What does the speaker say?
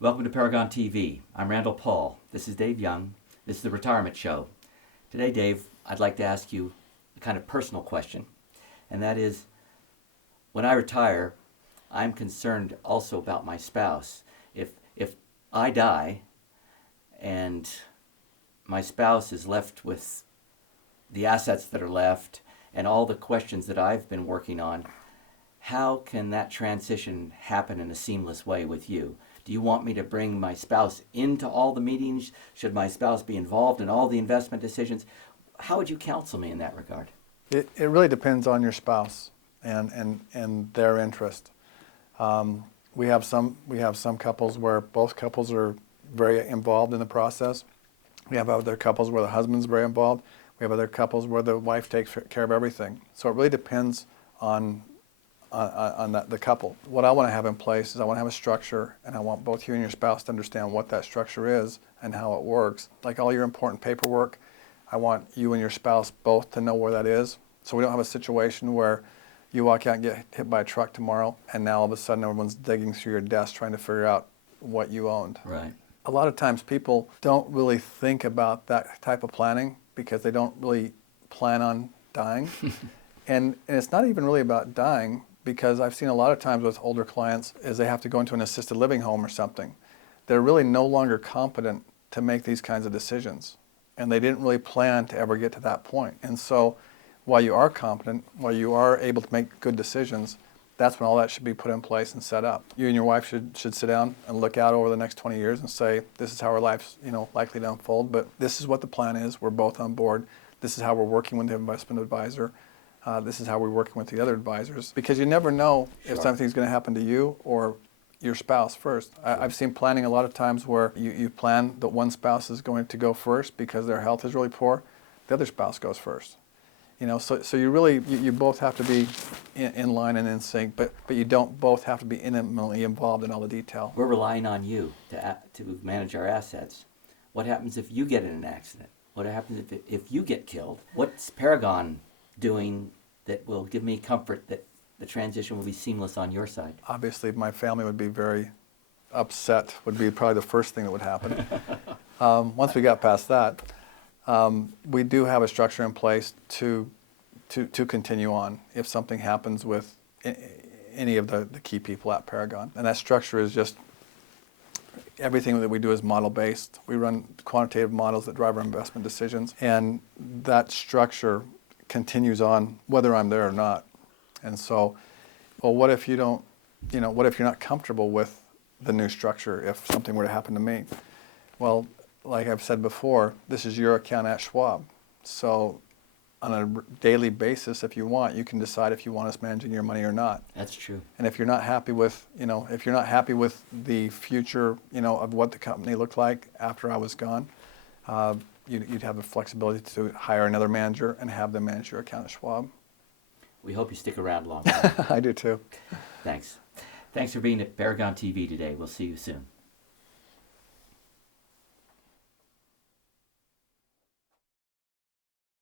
Welcome to Paragon TV. I'm Randall Paul. This is Dave Young. This is the Retirement Show. Today, Dave, I'd like to ask you a kind of personal question, and that is, when I retire, I'm concerned also about my spouse. If I die and my spouse is left with the assets that are left and all the questions that I've been working on, how can that transition happen in a seamless way with you? Do you want me to bring my spouse into all the meetings? Should my spouse be involved in all the investment decisions? How would you counsel me in that regard? It really depends on your spouse and their interest. We have some couples where both couples are very involved in the process. We have other couples where the husband's very involved. We have other couples where the wife takes care of everything. So it really depends on the couple. What I want to have in place is I want to have a structure, and I want both you and your spouse to understand what that structure is and how it works. Like all your important paperwork, I want you and your spouse both to know where that is, so we don't have a situation where you walk out and get hit by a truck tomorrow, and now all of a sudden everyone's digging through your desk trying to figure out what you owned. Right. A lot of times people don't really think about that type of planning because they don't really plan on dying. and it's not even really about dying, because I've seen a lot of times with older clients is they have to go into an assisted living home or something. They're really no longer competent to make these kinds of decisions, and they didn't really plan to ever get to that point. And so while you are competent, while you are able to make good decisions, that's when all that should be put in place and set up. You and your wife should sit down and look out over the next 20 years and say, this is how our life's likely to unfold, but this is what the plan is. We're both on board. This is how we're working with the investment advisor. This is how we're working with the other advisors, because you never know if something's going to happen to you or your spouse first. I've seen planning a lot of times where you plan that one spouse is going to go first because their health is really poor. The other spouse goes first. So you both have to be in line and in sync, but you don't both have to be intimately involved in all the detail. We're relying on you to manage our assets. What happens if you get in an accident? What happens if you get killed? What's Paragon doing that will give me comfort that the transition will be seamless on your side? Obviously, my family would be very upset, would be probably the first thing that would happen. Once we got past that, we do have a structure in place to continue on if something happens with any of the key people at Paragon. And that structure is just, everything that we do is model-based. We run quantitative models that drive our investment decisions, and that structure continues on whether I'm there or not. And so, well, what if you don't, what if you're not comfortable with the new structure if something were to happen to me? Well, like I've said before, this is your account at Schwab. So on a daily basis, if you want, you can decide if you want us managing your money or not. That's true. And if you're not happy with, if you're not happy with the future, of what the company looked like after I was gone, you'd have the flexibility to hire another manager and have them manage your account at Schwab. We hope you stick around long. I do too. Thanks. Thanks for being at Paragon TV today. We'll see you soon.